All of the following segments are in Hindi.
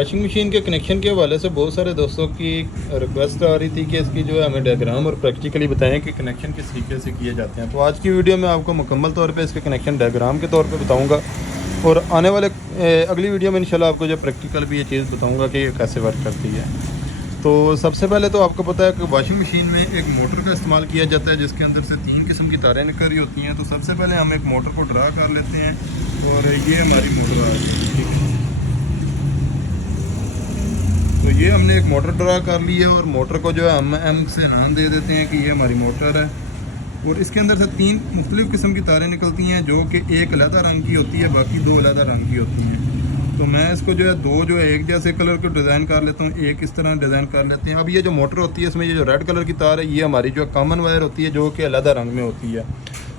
वॉशिंग मशीन के कनेक्शन के हवाले से बहुत सारे दोस्तों की रिक्वेस्ट आ रही थी कि इसकी जो है हमें डायग्राम और प्रैक्टिकली बताएं कि कनेक्शन किस तरीके से किए जाते हैं। तो आज की वीडियो में आपको मुकम्मल तौर पे इसके कनेक्शन डायग्राम के तौर पे बताऊंगा और आने वाले अगली वीडियो में इंशाल्लाह आपको जो प्रैक्टिकल भी ये चीज़ बताऊंगा कि ये कैसे वर्क करती है। तो सबसे पहले तो आपको पता है कि वॉशिंग मशीन में एक मोटर का इस्तेमाल किया जाता है जिसके अंदर से 3 किस्म की तारें निकल रही होती हैं। तो सबसे पहले हम एक मोटर को ड्रा कर लेते हैं और ये हमारी मोटर आ गई, ठीक है। तो ये हमने एक मोटर ड्रा कर ली है और मोटर को जो है हम एम से नाम दे देते हैं कि ये हमारी मोटर है। और इसके अंदर से 3 मुख्तलिफ़ किस्म की तारें निकलती हैं जो कि एक अलहदा रंग की होती है, बाकी 2 अलहदा रंग की होती हैं। तो मैं इसको जो है 2 जो है एक जैसे कलर को डिज़ाइन कर लेता हूँ, एक इस तरह डिज़ाइन कर लेते हैं। अब ये जो मोटर होती है इसमें ये जो रेड कलर की तार है ये हमारी जो कॉमन वायर होती है जो कि अलहदा रंग में होती है,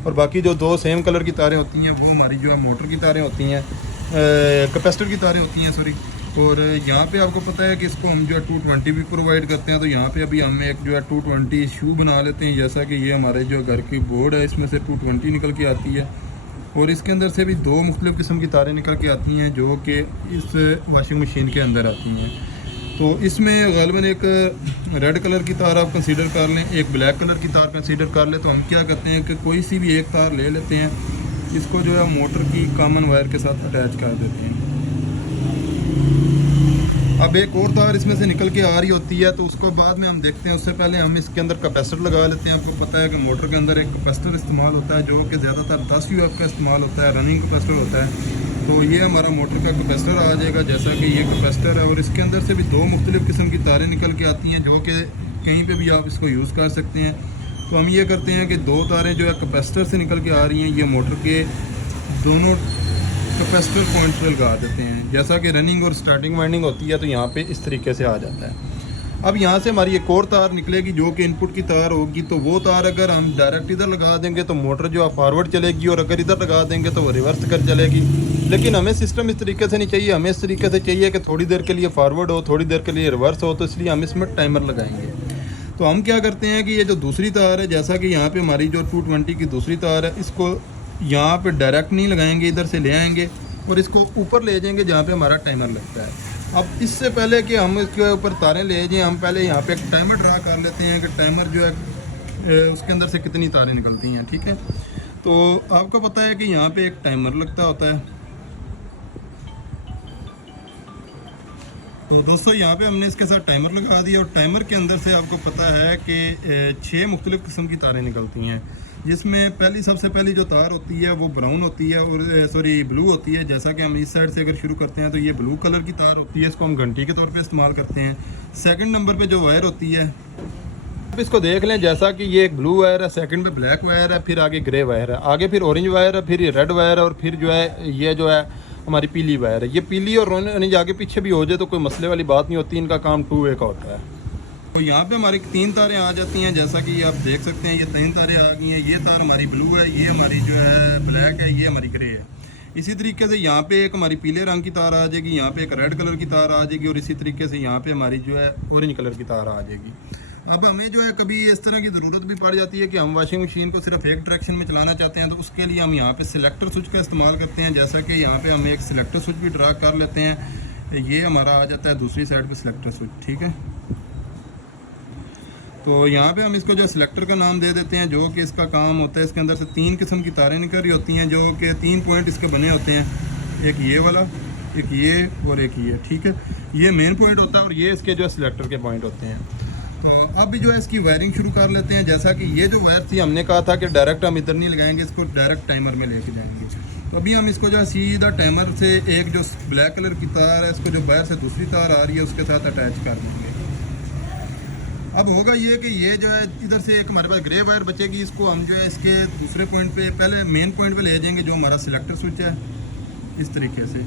और बाकी जो 2 सेम कलर की तारें होती हैं वो हमारी जो है मोटर की तारें होती हैं, कैपेसिटर की तारें होती हैं, सॉरी। और यहाँ पे आपको पता है कि इसको हम जो है 220 भी प्रोवाइड करते हैं। तो यहाँ पे अभी हम एक जो है 220 शू बना लेते हैं, जैसा कि ये हमारे जो घर की बोर्ड है इसमें से 220 निकल के आती है। और इसके अंदर से भी 2 मुख्तलिफ़ किस्म की तारें निकल के आती हैं जो कि इस वॉशिंग मशीन के अंदर आती हैं। तो इसमें ग़ालिबन एक रेड कलर की तार आप कंसीडर कर लें, एक ब्लैक कलर की तार कंसीडर कर लें। तो हम क्या करते हैं कि कोई सी भी एक तार ले लेते हैं, इसको जो है मोटर की कॉमन वायर के साथ अटैच कर देते हैं। अब एक और तार इसमें से निकल के आ रही होती है तो उसको बाद में हम देखते हैं। उससे पहले हम इसके अंदर कैपेसिटर लगा लेते हैं। आपको पता है कि मोटर के अंदर एक कैपेसिटर इस्तेमाल होता है जो कि ज़्यादातर 10 UF का इस्तेमाल होता है, रनिंग कैपेसिटर होता है। तो ये हमारा मोटर का कैपेसिटर आ जाएगा, जैसा कि ये कैपेसिटर है। और इसके अंदर से भी 2 मुख्तलिफ़ किस्म की तारें निकल के आती हैं जो कि कहीं पर भी आप इसको यूज़ कर सकते हैं। तो हम ये करते हैं कि 2 तारें जो है कैपेसिटर से निकल के आ रही हैं, ये मोटर के दोनों कैपेसिटर पॉइंट पर लगा देते हैं। जैसा कि रनिंग और स्टार्टिंग वाइंडिंग होती है तो यहाँ पे इस तरीके से आ जाता है। अब यहाँ से हमारी एक और तार निकलेगी जो कि इनपुट की तार होगी। तो वो तार अगर हम डायरेक्ट इधर लगा देंगे तो मोटर जो है फॉरवर्ड चलेगी, और अगर इधर लगा देंगे तो वो रिवर्स कर चलेगी। लेकिन हमें सिस्टम इस तरीके से नहीं चाहिए, हमें इस तरीके से चाहिए कि थोड़ी देर के लिए फॉरवर्ड हो, थोड़ी देर के लिए रिवर्स हो। तो इसलिए हम इसमें टाइमर लगाएंगे। तो हम क्या करते हैं कि ये जो दूसरी तार है, जैसा कि यहाँ पर हमारी जो 220 की दूसरी तार है, इसको यहाँ पर डायरेक्ट नहीं लगाएंगे, इधर से ले आएंगे और इसको ऊपर ले जाएंगे जहाँ पे हमारा टाइमर लगता है। अब इससे पहले कि हम इसके ऊपर तारें ले जाएं, हम पहले यहाँ पे एक टाइमर ड्रा कर लेते हैं कि टाइमर जो है उसके अंदर से कितनी तारें निकलती हैं, ठीक है। तो आपको पता है कि यहाँ पे एक टाइमर लगता होता है। तो दोस्तों यहाँ पे हमने इसके साथ टाइमर लगा दिया और टाइमर के अंदर से आपको पता है कि 6 मुख्तलिफ़ किस्म की तारें निकलती हैं, जिसमें सबसे पहली जो तार होती है वो ब्राउन होती है और ब्लू होती है। जैसा कि हम इस साइड से अगर शुरू करते हैं तो ये ब्लू कलर की तार होती है, इसको हम घंटी के तौर पे इस्तेमाल करते हैं। सेकंड नंबर पे जो वायर होती है, आप इसको देख लें, जैसा कि ये एक ब्लू वायर है, सेकंड पे ब्लैक वायर है, फिर आगे ग्रे वायर है, आगे फिर ऑरेंज वायर है, फिर ये रेड वायर है, और फिर जो है ये जो है हमारी पीली वायर है। ये पीली और ऑरेंज आगे पीछे भी हो जाए तो कोई मसले वाली बात नहीं होती, इनका काम 2 वे का होता है। तो यहाँ पे हमारी 3 तारें आ जाती हैं, जैसा कि आप देख सकते हैं ये 3 तारें आ गई हैं। ये तार हमारी ब्लू है, ये हमारी जो है ब्लैक है, ये हमारी ग्रे है। इसी तरीके से यहाँ पे एक हमारी पीले रंग की तार आ जाएगी, यहाँ पे एक रेड कलर की तार आ जाएगी, और इसी तरीके से यहाँ पे हमारी जो है ऑरेंज कलर की तार आ जाएगी। अब हमें जो है कभी इस तरह की ज़रूरत भी पड़ जाती है कि हम वॉशिंग मशीन को सिर्फ एक डायरेक्शन में चलाना चाहते हैं, तो उसके लिए हम यहाँ पे सिलेक्टर स्विच का इस्तेमाल करते हैं। जैसा कि यहाँ पे हम एक सिलेक्टर स्विच भी ड्रा कर लेते हैं, ये हमारा आ जाता है दूसरी साइड पे सिलेक्टर स्विच, ठीक है। तो यहाँ पे हम इसको जो सिलेक्टर का नाम दे देते हैं, जो कि इसका काम होता है, इसके अंदर से 3 किस्म की तारें निकल रही होती हैं जो कि 3 पॉइंट इसके बने होते हैं, एक ये वाला, एक ये और एक ये, ठीक है। ये मेन पॉइंट होता है और ये इसके जो है सिलेक्टर के पॉइंट होते हैं। तो अब जो है इसकी वायरिंग शुरू कर लेते हैं। जैसा कि ये जो वायर थी हमने कहा था कि डायरेक्ट हम इधर नहीं लगाएंगे, इसको डायरेक्ट टाइमर में लेके जाएंगे। तो अभी हम इसको जो है सीधा टाइमर से एक जो ब्लैक कलर की तार है, इसको जो बाहर से दूसरी तार आ रही है उसके साथ अटैच कर देंगे। अब होगा ये कि ये जो है इधर से एक हमारे पास ग्रे वायर बचेगी, इसको हम जो है इसके दूसरे पॉइंट पे, पहले मेन पॉइंट पे ले जाएंगे जो हमारा सिलेक्टर स्विच है, इस तरीके से।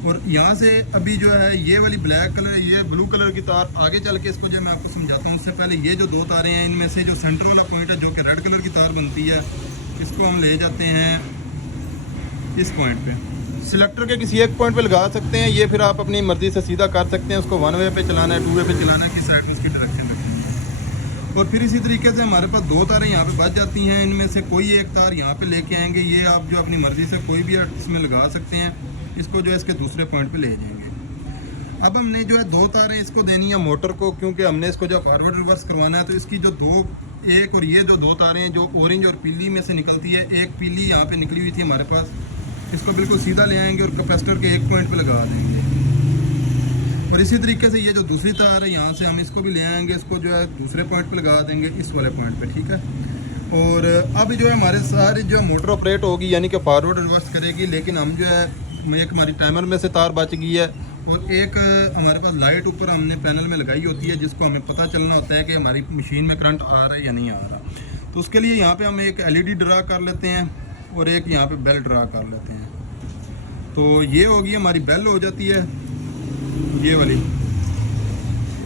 और यहाँ से अभी जो है ये वाली ब्लैक कलर, ये ब्लू कलर की तार आगे चल के इसको जो मैं आपको समझाता हूँ, उससे पहले ये जो 2 तारें हैं इनमें से जो सेंटर वाला पॉइंट है जो कि रेड कलर की तार बनती है, इसको हम ले जाते हैं इस पॉइंट पे। सिलेक्टर के किसी एक पॉइंट पे लगा सकते हैं, ये फिर आप अपनी मर्ज़ी से सीधा कर सकते हैं। उसको 1 वे पे चलाना है, 2 वे पे चलाना है, किस साइड में उसकी डायरेक्शन रखनी है। और फिर इसी तरीके से हमारे पास 2 तारें यहाँ पे बच जाती हैं, इनमें से कोई एक तार यहाँ पे लेके आएंगे। ये आप जो अपनी मर्ज़ी से कोई भी इसमें लगा सकते हैं, इसको जो है इसके दूसरे पॉइंट पे ले जाएंगे। अब हमने जो है 2 तारें इसको देनी है मोटर को, क्योंकि हमने इसको जो फॉरवर्ड रिवर्स करवाना है। तो इसकी जो एक और ये जो 2 तारें जो ऑरेंज और पीली में से निकलती है, एक पीली यहाँ पे निकली हुई थी हमारे पास, इसको बिल्कुल सीधा ले आएंगे और कैपेसिटर के एक पॉइंट पे लगा देंगे। और इसी तरीके से ये जो दूसरी तार है यहाँ से हम इसको भी ले आएंगे, इसको जो है दूसरे पॉइंट पे लगा देंगे, इस वाले पॉइंट पे, ठीक है। और अब जो है हमारे सारी जो मोटर ऑपरेट होगी, यानी कि फॉरवर्ड रिवर्स करेगी, लेकिन हम जो है एक हमारी टाइमर में से तार बच गई है और एक हमारे पास लाइट ऊपर हमने पैनल में लगाई होती है, जिसको हमें पता चलना होता है कि हमारी मशीन में करंट आ रहा है या नहीं आ रहा। तो उसके लिए यहाँ पे हम एक LED ड्रा कर लेते हैं और एक यहाँ पे बेल ड्रा कर लेते हैं। तो ये होगी हमारी बेल हो जाती है ये वाली,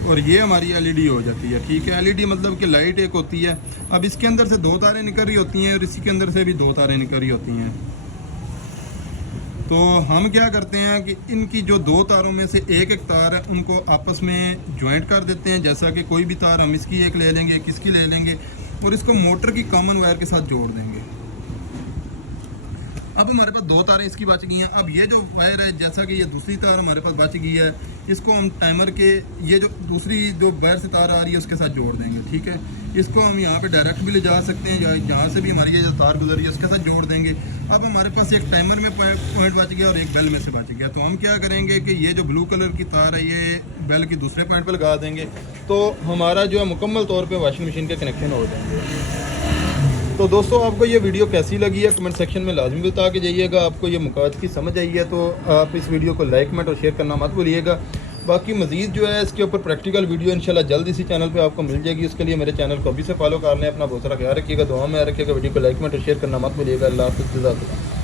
और ये हमारी LED हो जाती है, ठीक है। LED मतलब कि लाइट एक होती है। अब इसके अंदर से 2 तारें निकल रही होती हैं और इसी के अंदर से भी 2 तारें निकल रही होती हैं। तो हम क्या करते हैं कि इनकी जो 2 तारों में से एक तार है उनको आपस में ज्वाइंट कर देते हैं। जैसा कि कोई भी तार हम इसकी एक ले लेंगे, किसकी ले लेंगे, और इसको मोटर की कॉमन वायर के साथ जोड़ देंगे। अब हमारे पास 2 तारें इसकी बच गई हैं। अब ये जो वायर है, जैसा कि ये दूसरी तार हमारे पास बच गई है, इसको हम टाइमर के ये जो दूसरी जो वायर से तार आ रही है उसके साथ जोड़ देंगे, ठीक है। इसको हम यहाँ पे डायरेक्ट भी ले जा सकते हैं, या जहाँ से भी हमारी ये जो तार गुजर रही है उसके साथ जोड़ देंगे। अब हमारे पास एक टाइमर में पॉइंट बच गया और एक बेल में से बच गया। तो हम क्या करेंगे कि ये जो ब्लू कलर की तार है ये बेल की दूसरे पॉइंट पर लगा देंगे, तो हमारा जो है मुकम्मल तौर पर वॉशिंग मशीन के कनेक्शन हो जाएंगे। तो दोस्तों, आपको ये वीडियो कैसी लगी है कमेंट सेक्शन में लाजमी बता के जाइएगा। आपको ये मुकाद की समझ आई है तो आप इस वीडियो को लाइक कमेंट और शेयर करना मत भूलिएगा। बाकी मज़ीद जो है इसके ऊपर प्रैक्टिकल वीडियो इंशाल्लाह जल्द इसी चैनल पे आपको मिल जाएगी। उसके लिए मेरे चैनल को अभी से फॉलो कर लें। अपना बहुत सारा ख्याल रखिएगा, दुआ में रखिएगा। वीडियो को लाइक कमेंट और शेयर करना मत भूलिएगा। अल्लाह हाफ़िज़।